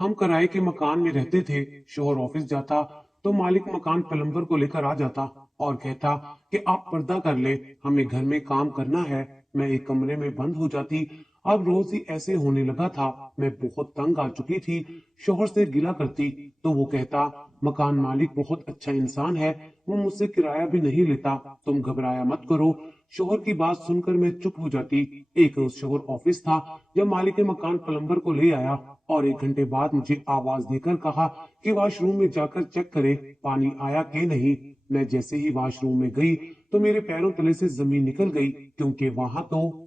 हम किराए के मकान में रहते थे। शोहर ऑफिस जाता तो मालिक मकान प्लम्बर को लेकर आ जाता और कहता कि आप पर्दा कर ले, हमें घर में काम करना है। मैं एक कमरे में बंद हो जाती। अब रोज ही ऐसे होने लगा था। मैं बहुत तंग आ चुकी थी। शोहर से गिला करती तो वो कहता, मकान मालिक बहुत अच्छा इंसान है, वो मुझसे किराया भी नहीं लेता, तुम घबराया मत करो। शोहर की बात सुनकर मैं चुप हो जाती। एक रोज शोहर ऑफिस था जब मालिक मकान प्लम्बर को ले आया और 1 घंटे बाद मुझे आवाज देकर कहा कि वॉशरूम में जाकर चेक करे पानी आया कि नहीं। मैं जैसे ही वॉशरूम में गई तो मेरे पैरों तले से जमीन निकल गई, क्योंकि वहां तो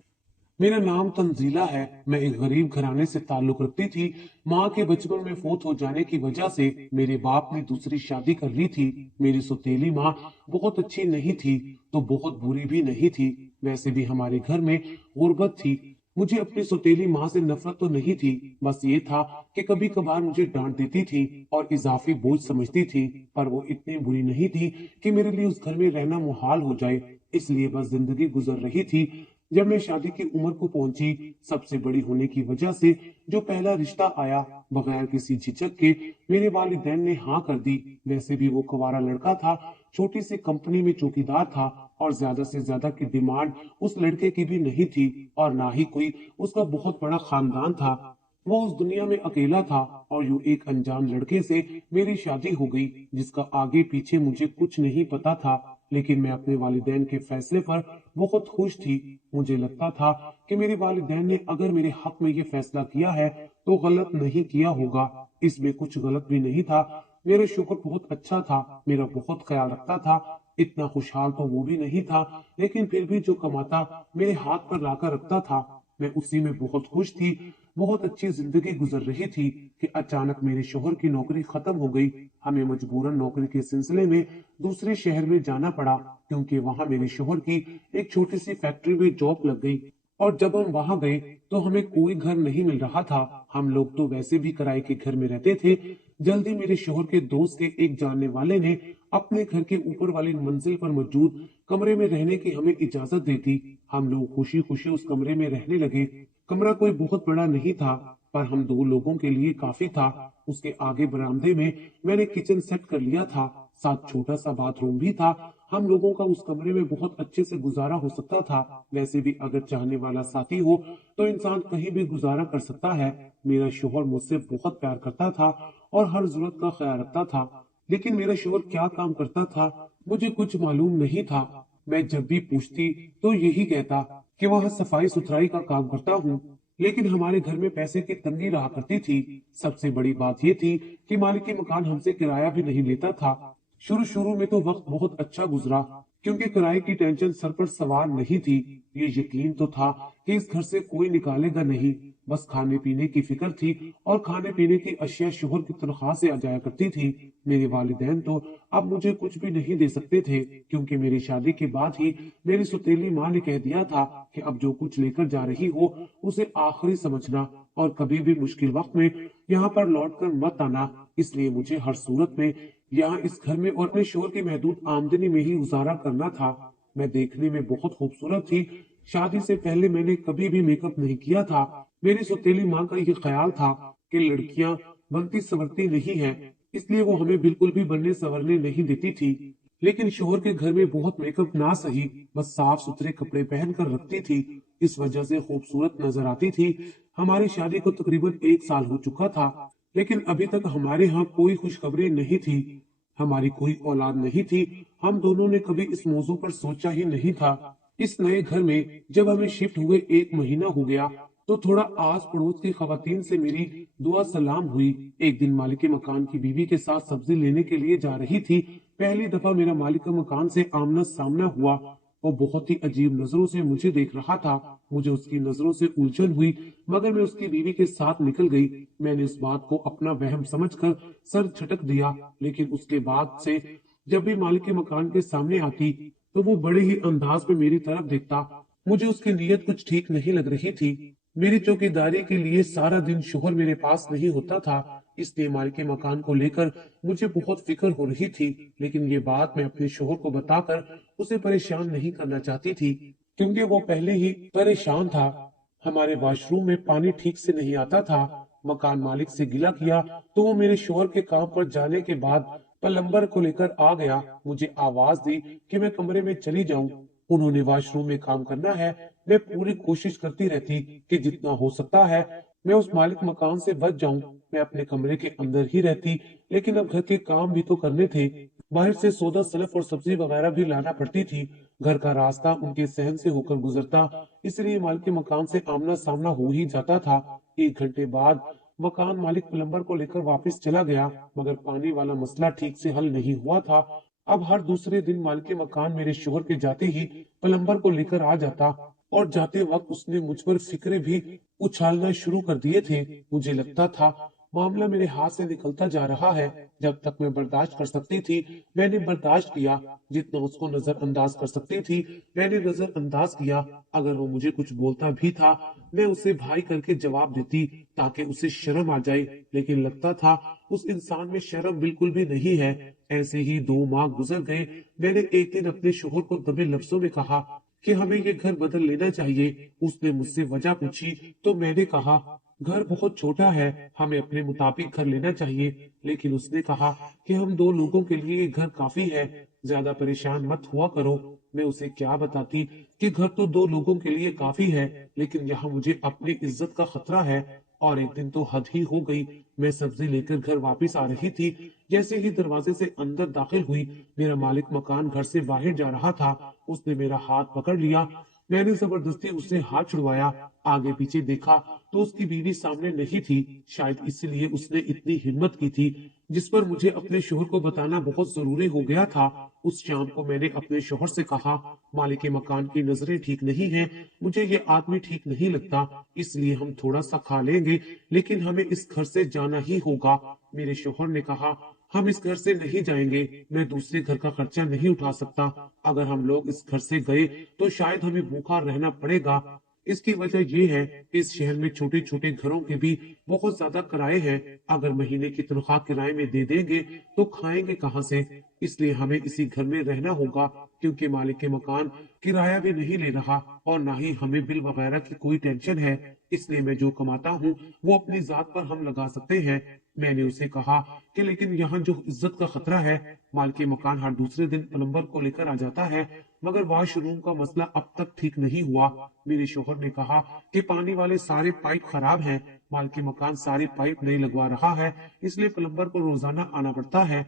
मेरा नाम तंजीला है। मैं एक गरीब घराने से ताल्लुक रखती थी। माँ के बचपन में फौत हो जाने की वजह से मेरे बाप ने दूसरी शादी कर ली थी। मेरी सौतेली माँ बहुत अच्छी नहीं थी तो बहुत बुरी भी नहीं थी। वैसे भी हमारे घर में गुर्बत थी। मुझे अपनी सौतेली माँ से नफरत तो नहीं थी, बस ये था कि कभी कभार मुझे डांट देती थी और इजाफी बोझ समझती थी। पर वो इतनी बुरी नहीं थी कि मेरे लिए उस घर में रहना मुहाल हो जाए। इसलिए बस जिंदगी गुजर रही थी। जब मैं शादी की उम्र को पहुंची, सबसे बड़ी होने की वजह से जो पहला रिश्ता आया, बगैर किसी झिझक के मेरे वालिदैन ने हाँ कर दी। वैसे भी वो कुंवारा लड़का था, छोटी सी कंपनी में चौकीदार था और ज्यादा से ज्यादा की डिमांड उस लड़के की भी नहीं थी और ना ही कोई उसका बहुत बड़ा खानदान था। वो उस दुनिया में अकेला था और यूं एक अनजान लड़के से मेरी शादी हो गई, जिसका आगे पीछे मुझे कुछ नहीं पता था। लेकिन मैं अपने वालिदैन के फैसले पर बहुत खुश थी। मुझे लगता था कि मेरे वालिदैन ने अगर मेरे हक में ये फैसला किया है तो गलत नहीं किया होगा। इसमें कुछ गलत भी नहीं था। मेरा शौहर बहुत अच्छा था, मेरा बहुत ख्याल रखता था। इतना खुशहाल तो वो भी नहीं था, लेकिन फिर भी जो कमाता मेरे हाथ पर लाकर रखता था, मैं उसी में बहुत खुश थी। बहुत अच्छी जिंदगी गुजर रही थी कि अचानक मेरे शौहर की नौकरी खत्म हो गई। हमें मजबूरन नौकरी के सिलसिले में दूसरे शहर में जाना पड़ा, क्योंकि वहां मेरे शौहर की एक छोटी सी फैक्ट्री में जॉब लग गई। और जब हम वहां गए तो हमें कोई घर नहीं मिल रहा था। हम लोग तो वैसे भी किराए के घर में रहते थे। जल्दी मेरे शौहर के दोस्त के एक जानने वाले ने अपने घर के ऊपर वाली मंजिल पर मौजूद कमरे में रहने की हमें इजाजत दे दी। हम लोग खुशी खुशी उस कमरे में रहने लगे। कमरा कोई बहुत बड़ा नहीं था, पर हम 2 लोगों के लिए काफी था। उसके आगे बरामदे में मैंने किचन सेट कर लिया था, साथ छोटा सा बाथरूम भी था। हम लोगों का उस कमरे में बहुत अच्छे से गुजारा हो सकता था। वैसे भी अगर चाहने वाला साथी हो तो इंसान कहीं भी गुजारा कर सकता है। मेरा शोहर मुझसे बहुत प्यार करता था और हर जरूरत का ख्याल रखता था। लेकिन मेरा शोहर क्या काम करता था मुझे कुछ मालूम नहीं था। मैं जब भी पूछती तो यही कहता कि वह सफाई सुथराई का काम करता हूँ। लेकिन हमारे घर में पैसे की तंगी रहा करती थी। सबसे बड़ी बात यह थी कि मालिक मकान हमसे किराया भी नहीं लेता था। शुरू शुरू में तो वक्त बहुत अच्छा गुजरा, क्योंकि किराए की टेंशन सर पर सवार नहीं थी। ये यकीन तो था कि इस घर से कोई निकालेगा नहीं। बस खाने पीने की फिक्र थी और खाने पीने की अशिया शोहर की तनख्वाह से आ जाया करती थी। मेरे वालिदैन तो अब मुझे कुछ भी नहीं दे सकते थे, क्योंकि मेरी शादी के बाद ही मेरी सुतेली माँ ने कह दिया था कि अब जो कुछ लेकर जा रही हो उसे आखिरी समझना और कभी भी मुश्किल वक्त में यहाँ पर लौट कर मत आना। इसलिए मुझे हर सूरत में यहाँ इस घर में और अपने शोहर की महदूद आमदनी में ही गुजारा करना था। मैं देखने में बहुत खूबसूरत थी। शादी से पहले मैंने कभी भी मेकअप नहीं किया था। मेरी सौतेली माँ का ये ख्याल था कि लड़कियां बनती संवरती नहीं है, इसलिए वो हमें बिल्कुल भी बनने संवरने नहीं देती थी। लेकिन शोहर के घर में बहुत मेकअप ना सही, बस साफ सुथरे कपड़े पहन कर रखती थी। इस वजह से खूबसूरत नजर आती थी। हमारी शादी को तकरीबन 1 साल हो चुका था, लेकिन अभी तक हमारे यहाँ कोई खुशखबरी नहीं थी। हमारी कोई औलाद नहीं थी। हम दोनों ने कभी इस मौजू पर सोचा ही नहीं था। इस नए घर में जब हमें शिफ्ट हुए 1 महीना हो गया तो थोड़ा आस पड़ोस की खवातीन से मेरी दुआ सलाम हुई। एक दिन मालिक मकान की बीवी के साथ सब्जी लेने के लिए जा रही थी। पहली दफा मेरा मालिक मकान से आमना सामना हुआ। वो बहुत ही अजीब नजरों से मुझे देख रहा था। मुझे उसकी नजरों से उलझन हुई, मगर मैं उसकी बीवी के साथ निकल गई। मैंने इस बात को अपना वहम समझकर सर झटक दिया। लेकिन उसके बाद से जब भी मालिक मकान के सामने आती तो वो बड़े ही अंदाज में मेरी तरफ देखता। मुझे उसकी नीयत कुछ ठीक नहीं लग रही थी। मेरी चौकीदारी के लिए सारा दिन शोहर मेरे पास नहीं होता था, इसलिए मालिक मकान को लेकर मुझे बहुत फिक्र हो रही थी। लेकिन ये बात मैं अपने शोहर को बताकर उसे परेशान नहीं करना चाहती थी, क्योंकि वो पहले ही परेशान था। हमारे वॉशरूम में पानी ठीक से नहीं आता था मकान मालिक से गिला किया तो वो मेरे शोहर के काम पर जाने के बाद प्लम्बर को लेकर आ गया। मुझे आवाज दी कि मैं कमरे में चली जाऊं। उन्होंने वॉशरूम में काम करना है। मैं पूरी कोशिश करती रहती कि जितना हो सकता है मैं उस मालिक मकान से बच जाऊं। मैं अपने कमरे के अंदर ही रहती, लेकिन अब घर के काम भी तो करने थे। बाहर से सौदा सलफ और सब्जी वगैरह भी लाना पड़ती थी। घर का रास्ता उनके सहन से होकर गुजरता, इसलिए मालिक के मकान से आमना सामना हो ही जाता था। 1 घंटे बाद मकान मालिक प्लम्बर को लेकर वापस चला गया, मगर पानी वाला मसला ठीक से हल नहीं हुआ था। अब हर दूसरे दिन मालिक मकान मेरे शोहर के जाते ही प्लम्बर को लेकर आ जाता, और जाते वक्त उसने मुझ पर फिक्रे भी उछालना शुरू कर दिए थे। मुझे लगता था मामला मेरे हाथ से निकलता जा रहा है। जब तक मैं बर्दाश्त कर सकती थी मैंने बर्दाश्त किया, जितना उसको नजरअंदाज कर सकती थी मैंने नजरअंदाज किया। अगर वो मुझे कुछ बोलता भी था मैं उसे भाई करके जवाब देती ताकि उसे शर्म आ जाए, लेकिन लगता था उस इंसान में शर्म बिल्कुल भी नहीं है। ऐसे ही 2 माह गुजर गए। मैंने एक दिन अपने शोहर को दबे लफ्जों में कहा कि हमें ये घर बदल लेना चाहिए। उसने मुझसे वजह पूछी तो मैंने कहा घर बहुत छोटा है, हमें अपने मुताबिक घर लेना चाहिए। लेकिन उसने कहा कि हम 2 लोगों के लिए ये घर काफी है, ज्यादा परेशान मत हुआ करो। मैं उसे क्या बताती कि घर तो 2 लोगों के लिए काफी है, लेकिन यहाँ मुझे अपनी इज्जत का खतरा है। और एक दिन तो हद ही हो गई। मैं सब्जी लेकर घर वापस आ रही थी। जैसे ही दरवाजे से अंदर दाखिल हुई मेरा मालिक मकान घर से बाहर जा रहा था। उसने मेरा हाथ पकड़ लिया। मैंने जबरदस्ती उससे हाथ छुड़वाया। आगे पीछे देखा तो उसकी बीवी सामने नहीं थी। शायद इसलिए उसने इतनी हिम्मत की थी, जिस पर मुझे अपने शोहर को बताना बहुत जरूरी हो गया था। उस शाम को मैंने अपने शोहर से कहा मालिक मकान की नजरें ठीक नहीं हैं, मुझे ये आदमी ठीक नहीं लगता, इसलिए हम थोड़ा सा खा लेंगे लेकिन हमें इस घर से जाना ही होगा। मेरे शोहर ने कहा हम इस घर से नहीं जाएंगे, मैं दूसरे घर का खर्चा नहीं उठा सकता। अगर हम लोग इस घर से गए तो शायद हमें भूखा रहना पड़ेगा। इसकी वजह ये है कि इस शहर में छोटे छोटे घरों के भी बहुत ज्यादा किराए हैं। अगर महीने की तनख्वाह किराए में दे देंगे तो खाएंगे कहाँ से। इसलिए हमें इसी घर में रहना होगा, क्योंकि मालिक के मकान किराया भी नहीं ले रहा और ना ही हमें बिल वगैरह की कोई टेंशन है। इसलिए मैं जो कमाता हूँ वो अपनी जात पर हम लगा सकते हैं। मैंने उसे कहा कि लेकिन यहाँ जो इज्जत का खतरा है, मालिक मकान हर दूसरे दिन प्लम्बर को लेकर आ जाता है, मगर वॉशरूम का मसला अब तक ठीक नहीं हुआ। मेरे शोहर ने कहा कि पानी वाले सारे पाइप खराब हैं, मालिक मकान सारे पाइप नहीं लगवा रहा है, इसलिए प्लम्बर को रोजाना आना पड़ता है।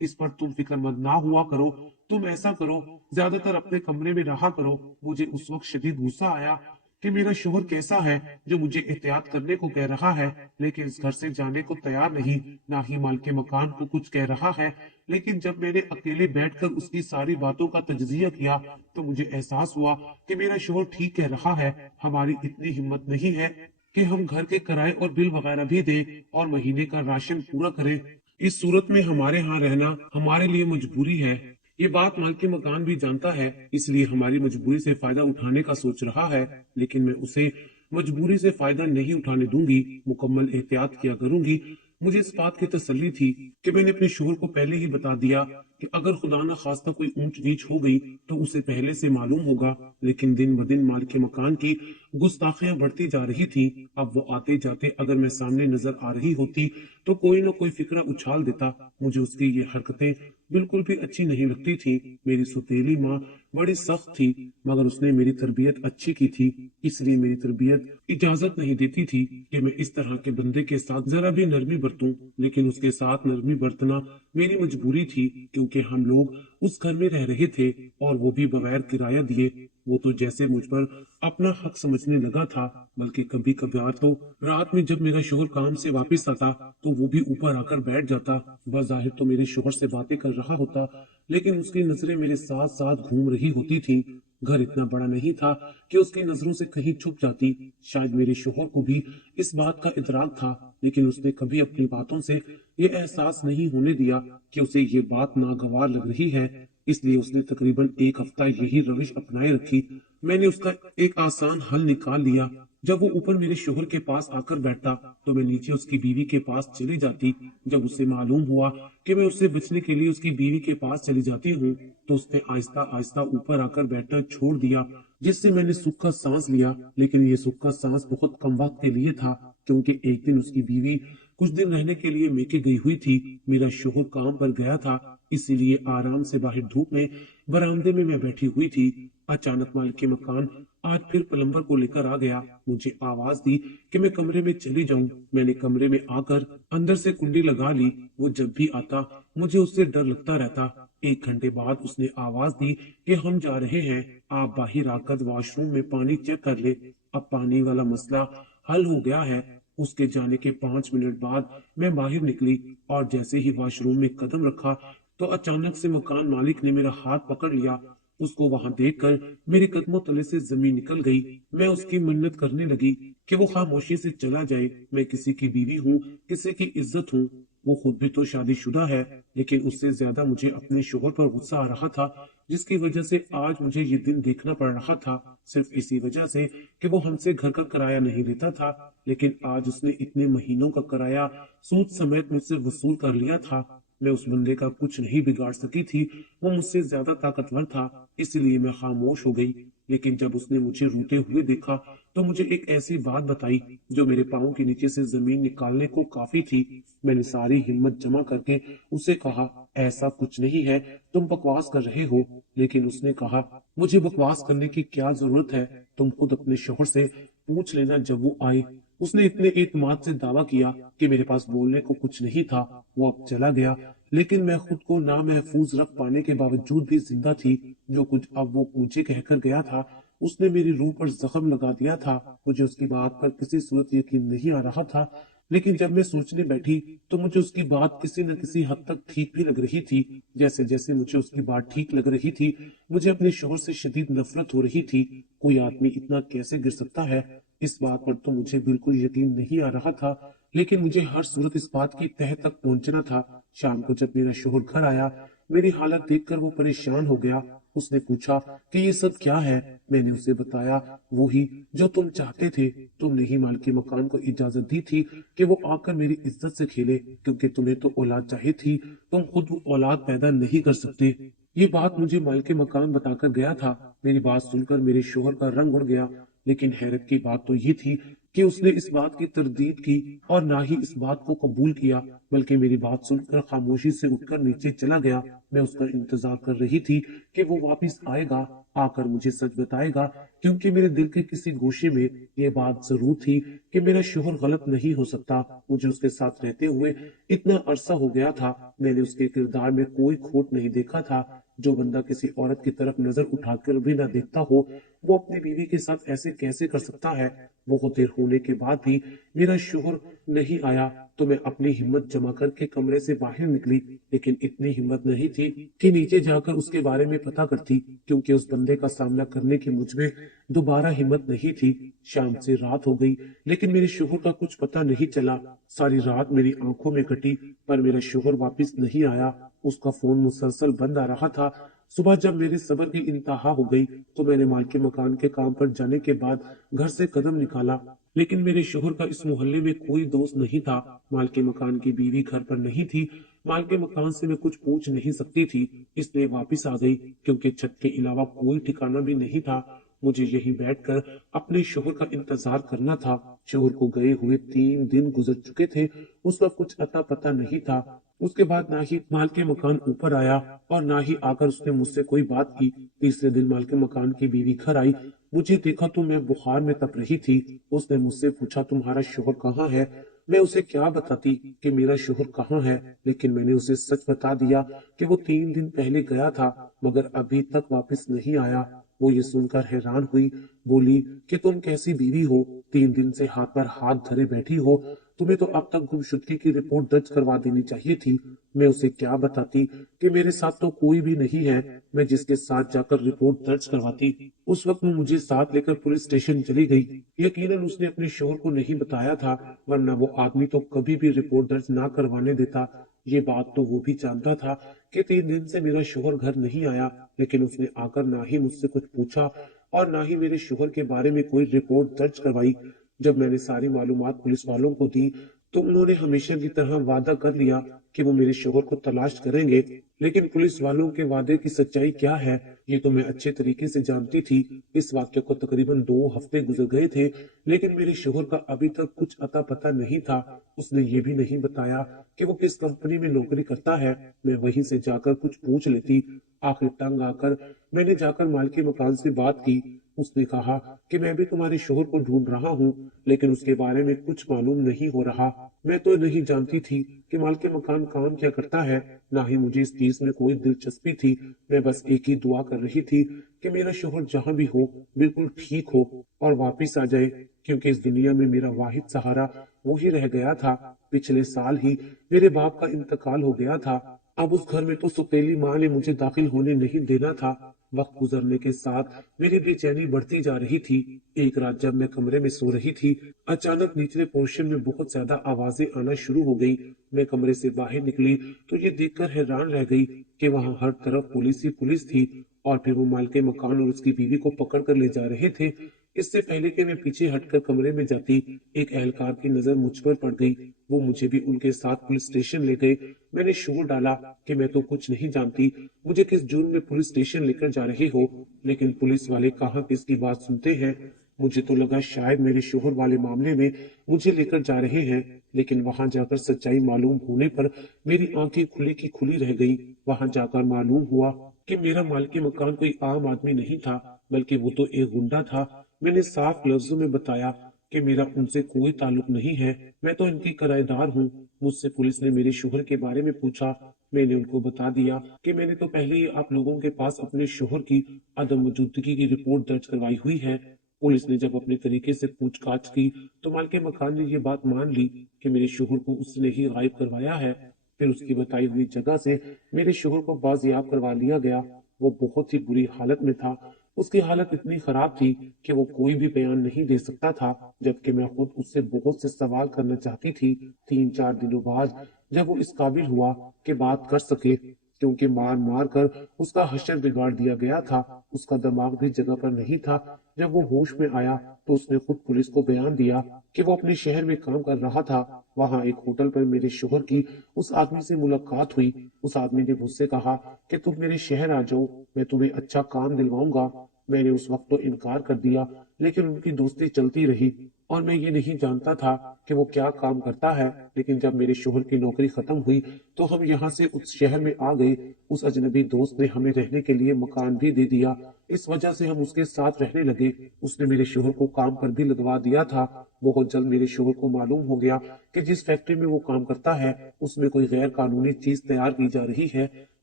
इस पर तुम फिक्रमंद ना हुआ करो। तुम ऐसा करो, ज्यादातर अपने कमरे में रहा करो। मुझे उस वक्त शदीद गुस्सा आया कि मेरा शोहर कैसा है जो मुझे एहतियात करने को कह रहा है, लेकिन इस घर से जाने को तैयार नहीं, ना ही मालिक मकान को कुछ कह रहा है। लेकिन जब मैंने अकेले बैठकर उसकी सारी बातों का तजजिया किया तो मुझे एहसास हुआ कि मेरा शोहर ठीक कह रहा है। हमारी इतनी हिम्मत नहीं है कि हम घर के किराए और बिल वगैरह भी दें और महीने का राशन पूरा करें। इस सूरत में हमारे यहाँ रहना हमारे लिए मजबूरी है। ये बात मालिक मकान भी जानता है, इसलिए हमारी मजबूरी से फायदा उठाने का सोच रहा है, लेकिन मैं उसे मजबूरी से फायदा नहीं उठाने दूंगी, मुकम्मल एहतियात किया करूंगी। मुझे इस बात की तसल्ली थी कि मैंने अपने शोहर को पहले ही बता दिया कि अगर खुदा न खास्ता कोई ऊंच नीच हो गई तो उसे पहले से मालूम होगा। लेकिन दिन ब दिन मालिक मकान की गुस्ताखियां बढ़ती जा रही थी। अब वो आते जाते अगर मैं सामने नजर आ रही होती तो कोई ना कोई फिक्रा उछाल देता। मुझे उसकी ये हरकतें बिल्कुल भी अच्छी नहीं लगती थी। मेरी सुतीली माँ बड़ी सख्त थी, मगर उसने मेरी तरबियत अच्छी की थी, इसलिए मेरी तरबियत इजाजत नहीं देती थी कि मैं इस तरह के बंदे के साथ जरा भी नरमी बरतूं। लेकिन उसके साथ नरमी बरतना मेरी मजबूरी थी, क्योंकि हम लोग उस घर में रह रहे थे और वो भी बगैर किराया दिए। वो तो जैसे मुझ पर अपना हक समझने लगा था, बल्कि कभी कभार तो रात में जब मेरा शोहर काम से वापस आता तो वो भी ऊपर आकर बैठ जाता। बज़ाहिर तो मेरे शोहर से बातें कर रहा होता, लेकिन उसकी नजरें मेरे साथ साथ घूम रही होती थी। घर इतना बड़ा नहीं था कि उसकी नजरों से कहीं छुप जाती। शायद मेरे शोहर को भी इस बात का इतराक था, लेकिन उसने कभी अपनी बातों से ये एहसास नहीं होने दिया कि उसे ये बात नागवार लग रही है। इसलिए उसने तकरीबन 1 हफ्ता यही रविश अपनाए रखी। मैंने उसका एक आसान हल निकाल लिया। जब वो ऊपर मेरे शोहर के पास आकर बैठता तो मैं नीचे उसकी बीवी के पास चली जाती। जब उसे मालूम हुआ कि मैं उससे बचने के लिए उसकी बीवी के पास चली जाती हूँ तो उसने आहिस्ता आहिस्ता ऊपर आकर बैठना छोड़ दिया, जिससे मैंने सुख का सांस लिया। लेकिन ये सुख का सांस बहुत कम वक्त के लिए था। क्योंकि एक दिन उसकी बीवी कुछ दिन रहने के लिए मेके गई हुई थी। मेरा शोहर काम पर गया था, इसीलिए आराम से बाहर धूप में बरामदे में मैं बैठी हुई थी। अचानक मालिक के मकान आज फिर प्लम्बर को लेकर आ गया। मुझे आवाज दी कि मैं कमरे में चली जाऊं। मैंने कमरे में आकर अंदर से कुंडी लगा ली। वो जब भी आता मुझे उससे डर लगता रहता। 1 घंटे बाद उसने आवाज दी कि हम जा रहे हैं, आप बाहर आकर वॉशरूम में पानी चेक कर ले। अब पानी वाला मसला हल हो गया है। उसके जाने के 5 मिनट बाद मैं बाहर निकली और जैसे ही वॉशरूम में कदम रखा तो अचानक से मकान मालिक ने मेरा हाथ पकड़ लिया। उसको वहां देखकर मेरे कदमों तले से जमीन निकल गई। मैं उसकी मन्नत करने लगी कि वो खामोशी से चला जाए। मैं किसी की बीवी हूँ, किसी की इज्जत हूँ। वो खुद भी तो शादीशुदा है, लेकिन उससे ज्यादा मुझे अपने शोहर पर गुस्सा आ रहा था, जिसकी वजह से आज मुझे ये दिन देखना पड़ रहा था। सिर्फ इसी वजह से कि वो हमसे घर का किराया नहीं लेता था, लेकिन आज उसने इतने महीनों का किराया सूद समेत मुझसे वसूल कर लिया था। मैं उस बंदे का कुछ नहीं बिगाड़ सकी थी। वो मुझसे ज्यादा ताकतवर था, इसलिए मैं खामोश हो गई। लेकिन जब उसने मुझे रोते हुए देखा तो मुझे एक ऐसी बात बताई जो मेरे पाँव के नीचे से जमीन निकालने को काफी थी। मैंने सारी हिम्मत जमा करके उसे कहा, ऐसा कुछ नहीं है, तुम बकवास कर रहे हो। लेकिन उसने कहा, मुझे बकवास करने की क्या जरूरत है, तुम खुद अपने शोहर से पूछ लेना जब वो आए। उसने इतने एतमाद से दावा किया कि मेरे पास बोलने को कुछ नहीं था। वो अब चला गया, लेकिन मैं खुद को ना महफूज रख पाने के बावजूद भी जिंदा थी। जो कुछ अब वो मुझे कहकर गया था, उसने मेरी रूह पर जख्म लगा दिया था। मुझे उसकी बात पर किसी सूरत यकीन नहीं आ रहा था, लेकिन जब मैं सोचने बैठी तो मुझे उसकी बात किसी न किसी हद तक ठीक भी लग रही थी। जैसे जैसे मुझे उसकी बात ठीक लग रही थी, मुझे अपने शोहर से शदीद नफरत हो रही थी। कोई आदमी इतना कैसे गिर सकता है, इस बात पर तो मुझे बिल्कुल यकीन नहीं आ रहा था, लेकिन मुझे हर सूरत इस बात की तह तक पहुंचना था। शाम को जब मेरा शोहर घर आया, मेरी हालत देखकर वो परेशान हो गया। उसने पूछा कि ये सब क्या है। मैंने उसे बताया, वो ही जो तुम चाहते थे। तुमने ही मालिक के मकान को इजाजत दी थी कि वो आकर मेरी इज्जत से खेले, क्योंकि तुम्हें तो औलाद चाहिए थी, तुम खुद वो औलाद पैदा नहीं कर सकते। ये बात मुझे मालिक के मकान बताकर गया था। मेरी बात सुनकर मेरे शोहर का रंग उड़ गया, लेकिन हैरत की बात तो ये थी कि उसने इस बात की तरदीद की और ना ही इस बात को कबूल किया, बल्कि मेरी बात सुनकर खामोशी से उठकर नीचे चला गया। मैं उसका इंतजार कर रही थी कि वो वापस आएगा, आकर मुझे सच बताएगा, क्योंकि मेरे दिल के किसी गोशे में ये बात जरूर थी कि मेरा शोहर गलत नहीं हो सकता। मुझे उसके साथ रहते हुए इतना अरसा हो गया था, मैंने उसके किरदार में कोई खोट नहीं देखा था। जो बंदा किसी औरत की तरफ नजर उठाकर भी ना देखता हो, वो अपनी बीवी के साथ ऐसे कैसे कर सकता है। बहुत देर होने के बाद भी मेरा शोहर नहीं आया तो मैं अपनी हिम्मत जमा करके कमरे से बाहर निकली, लेकिन इतनी हिम्मत नहीं थी कि नीचे जाकर उसके बारे में पता करती, क्योंकि उस बंदे का सामना करने की मुझमें दोबारा हिम्मत नहीं थी। शाम से रात हो गई, लेकिन मेरे शोहर का कुछ पता नहीं चला। सारी रात मेरी आंखों में कटी, पर मेरा शोहर वापस नहीं आया। उसका फोन मुसलसल बंद आ रहा था। सुबह जब मेरे सब्र की इंतहा हो गई तो मैंने माल के मकान के काम पर जाने के बाद घर से कदम निकाला, लेकिन मेरे शोहर का इस मोहल्ले में कोई दोस्त नहीं था। माल के मकान की बीवी घर पर नहीं थी। माल के मकान से मैं कुछ पूछ नहीं सकती थी, इसलिए वापस आ गई, क्योंकि छत के अलावा कोई ठिकाना भी नहीं था। मुझे यहीं बैठकर अपने शोहर का इंतजार करना था। शोहर को गए हुए 3 दिन गुजर चुके थे। उसका कुछ अता पता नहीं था। उसके बाद ना ही माल के मकान ऊपर आया और ना ही आकर उसने मुझसे कोई बात की। तीसरे दिन माल के मकान की बीवी घर आई। मुझे देखा तो मैं बुखार में तप रही थी। उसने मुझसे पूछा, तुम्हारा शोहर कहाँ है। मैं उसे क्या बताती कि मेरा शोहर कहाँ है, लेकिन मैंने उसे सच बता दिया कि वो 3 दिन पहले गया था, मगर अभी तक वापस नहीं आया। वो ये सुनकर हैरान हुई, बोली कि तुम कैसी बीवी हो, 3 दिन से हाथ पर हाथ धरे बैठी हो, तुम्हें तो अब तक गुमशुदगी की रिपोर्ट दर्ज करवा देनी चाहिए थी। मैं उसे क्या बताती कि मेरे साथ तो कोई भी नहीं है, मैं जिसके साथ जाकर रिपोर्ट दर्ज करवाती। उस वक्त वो मुझे साथ लेकर पुलिस स्टेशन चली गई। यकीनन उसने अपने शोहर को नहीं बताया था, वरना वो आदमी तो कभी भी रिपोर्ट दर्ज ना करवाने देता। ये बात तो वो भी जानता था कि 3 दिन से मेरा शोहर घर नहीं आया, लेकिन उसने आकर ना ही मुझसे कुछ पूछा और ना ही मेरे शोहर के बारे में कोई रिपोर्ट दर्ज करवाई। जब मैंने सारी मालूमात पुलिस वालों को दी तो उन्होंने हमेशा की तरह वादा कर लिया कि वो मेरे शोहर को तलाश करेंगे। लेकिन पुलिस वालों के वादे की सच्चाई क्या है, ये तो मैं अच्छे तरीके से जानती थी। इस वाक्य को तकरीबन 2 हफ्ते गुजर गए थे, लेकिन मेरे शोहर का अभी तक कुछ अता पता नहीं था। उसने ये भी नहीं बताया कि वो किस कंपनी में नौकरी करता है। मैं वहीं से जाकर कुछ पूछ लेती। आखिर तंग आकर मैंने जाकर मालकी मकान से बात की। उसने कहा कि मैं भी तुम्हारे शोहर को ढूंढ रहा हूँ, लेकिन उसके बारे में कुछ मालूम नहीं हो रहा। मैं तो नहीं जानती थी कि मालकी मकान काम क्या करता है, ना ही मुझे इस केस में कोई दिलचस्पी थी। मैं बस एक ही दुआ कर रही थी कि मेरा शोहर जहाँ भी हो बिल्कुल ठीक हो और वापिस आ जाए, क्योंकि इस दुनिया में मेरा वाहिद सहारा वो ही रह गया था। पिछले साल ही मेरे बाप का इंतकाल हो गया था। अब उस घर में तो सुपेली माँ ने मुझे दाखिल होने नहीं देना था। वक्त गुजरने के साथ मेरी बेचैनी बढ़ती जा रही थी। एक रात जब मैं कमरे में सो रही थी, अचानक निचले पोर्शन में बहुत ज्यादा आवाजें आना शुरू हो गई। मैं कमरे से बाहर निकली तो ये देखकर हैरान रह गई कि वहां हर तरफ पुलिस ही पुलिस थी, और फिर वो मालके मकान और उसकी बीवी को पकड़ कर ले जा रहे थे। इससे पहले कि मैं पीछे हटकर कमरे में जाती, एक एहलकार की नजर मुझ पर पड़ गई। वो मुझे भी उनके साथ पुलिस स्टेशन ले गए। मैंने शोर डाला कि मैं तो कुछ नहीं जानती, मुझे किस जुर्म में पुलिस स्टेशन लेकर जा रहे हो। लेकिन पुलिस वाले कहाँ किसकी बात सुनते हैं। मुझे तो लगा शायद मेरे शोहर वाले मामले में मुझे लेकर जा रहे हैं, लेकिन वहां जाकर सच्चाई मालूम होने पर मेरी आंखें खुली की खुली रह गई। वहां जाकर मालूम हुआ कि मेरा मालिक मकान कोई आम आदमी नहीं था, बल्कि वो तो एक गुंडा था। मैंने साफ लफ्जों में बताया कि मेरा उनसे कोई ताल्लुक नहीं है, मैं तो इनकी किराएदार हूँ। मुझसे पुलिस ने मेरे शोहर के बारे में पूछा। मैंने उनको बता दिया कि मैंने तो पहले ही आप लोगों के पास अपने शोहर की अदम मौजूदगी की रिपोर्ट दर्ज करवाई हुई है। पुलिस ने जब अपने तरीके से पूछताछ की तो मालके मकान ने ये बात मान ली कि मेरे शोहर को उसने ही गायब करवाया है। फिर उसकी बताई हुई जगह से मेरे शोहर को बाजियाब करवा लिया गया। वो बहुत ही बुरी हालत में था। उसकी हालत इतनी खराब थी कि वो कोई भी बयान नहीं दे सकता था, जबकि मैं खुद उससे बहुत से सवाल करना चाहती थी। 3-4 दिनों बाद जब वो इस काबिल हुआ कि बात कर सके, क्योंकि मार मार कर उसका हशर बिगाड़ दिया गया था, उसका दिमाग भी जगह पर नहीं था। जब वो होश में आया तो उसने खुद पुलिस को बयान दिया कि वो अपने शहर में काम कर रहा था। वहां एक होटल पर मेरे शोहर की उस आदमी से मुलाकात हुई। उस आदमी ने मुझसे कहा कि तुम मेरे शहर आ जाओ, मैं तुम्हें अच्छा काम दिलवाऊंगा। मैंने उस वक्त तो इनकार कर दिया, लेकिन उनकी दोस्ती चलती रही और मैं ये नहीं जानता था कि वो क्या काम करता है। लेकिन जब मेरे शोहर की नौकरी खत्म हुई तो हम यहाँ से उस शहर में आ गए। उस अजनबी दोस्त ने हमें रहने के लिए मकान भी दे दिया। इस वजह से हम उसके साथ रहने लगे। उसने मेरे शोहर को काम पर भी लगवा दिया था। बहुत जल्द मेरे शोहर को मालूम हो गया कि जिस फैक्ट्री में वो काम करता है उसमें कोई गैर कानूनी चीज तैयार की जा रही है।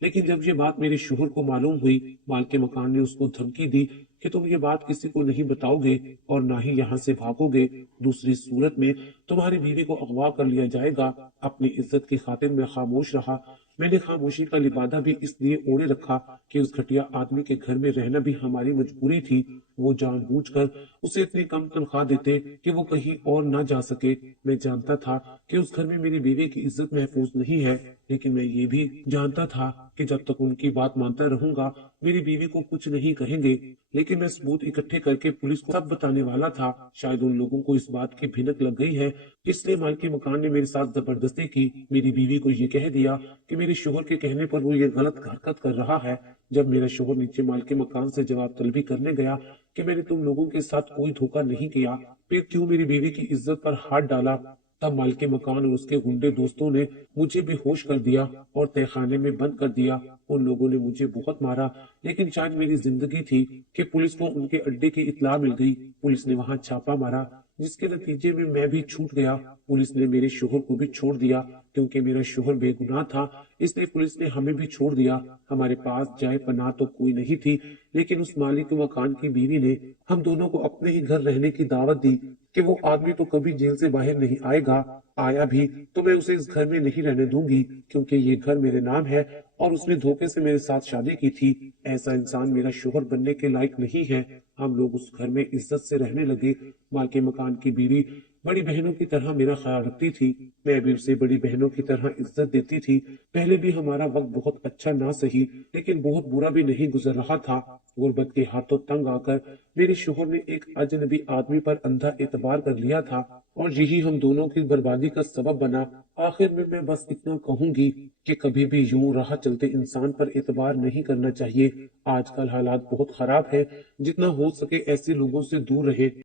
लेकिन जब ये बात मेरे शोहर को मालूम हुई, मालके मकान ने उसको धमकी दी कि तुम ये बात किसी को नहीं बताओगे और ना ही यहाँ से भागोगे, दूसरी सूरत में तुम्हारी बीवी को अगवा कर लिया जाएगा। अपनी इज्जत की खातिर मैं खामोश रहा। मैंने खामोशी का लिबादा भी इसलिए ओढ़े रखा कि उस घटिया आदमी के घर में रहना भी हमारी मजबूरी थी। वो जानबूझकर उसे इतनी कम तनख्वाह देते कि वो कहीं और ना जा सके। मैं जानता था कि उस घर में मेरी बीवी की इज्जत महफूज नहीं है, लेकिन मैं ये भी जानता था कि जब तक उनकी बात मानता रहूंगा मेरी बीवी को कुछ नहीं कहेंगे। लेकिन मैं सबूत इकट्ठे करके पुलिस को सब बताने वाला था। शायद उन लोगों को इस बात की भिनक लग गई है, इसलिए मालकी मकान ने मेरे साथ जबरदस्ती की। मेरी बीवी को ये कह दिया कि मेरे शोहर के कहने पर वो ये गलत हरकत कर रहा है। जब मेरा शोहर नीचे मालकी मकान से जवाब तलबी करने गया कि मैंने तुम लोगों के साथ कोई धोखा नहीं किया, फिर क्यों मेरी बीवी की इज्जत पर हाथ डाला, तब मालके मकान और उसके गुंडे दोस्तों ने मुझे बेहोश कर दिया और तहखाने में बंद कर दिया। उन लोगों ने मुझे बहुत मारा, लेकिन शायद मेरी जिंदगी थी कि पुलिस को उनके अड्डे की इत्तला मिल गई। पुलिस ने वहां छापा मारा, जिसके नतीजे में मैं भी छूट गया। पुलिस ने मेरे शोहर को भी छोड़ दिया, क्योंकि मेरा शोहर बेगुनाह था, इसलिए पुलिस ने हमें भी छोड़ दिया। हमारे पास जाए पनाह तो कोई नहीं थी, लेकिन उस मालिक मकान की बीवी ने हम दोनों को अपने ही घर रहने की दावत दी कि वो आदमी तो कभी जेल से बाहर नहीं आएगा, आया भी तो मैं उसे इस घर में नहीं रहने दूंगी, क्योंकि ये घर मेरे नाम है और उसने धोखे से मेरे साथ शादी की थी। ऐसा इंसान मेरा शोहर बनने के लायक नहीं है। हम लोग उस घर में इज्जत से रहने लगे। मालके मकान की बीवी बड़ी बहनों की तरह मेरा ख्याल रखती थी। मैं भी उसे बड़ी बहनों की तरह इज्जत देती थी। पहले भी हमारा वक्त बहुत अच्छा ना सही, लेकिन बहुत बुरा भी नहीं गुजर रहा था। गुर्बत के हाथों तंग आकर मेरे शोहर ने एक अजनबी आदमी पर अंधा एतबार कर लिया था, और यही हम दोनों की बर्बादी का सबब बना। आखिर में मैं बस इतना कहूंगी कि कभी भी यूं राह चलते इंसान पर एतबार नहीं करना चाहिए। आजकल हालात बहुत खराब है, जितना हो सके ऐसे लोगों से दूर रहे।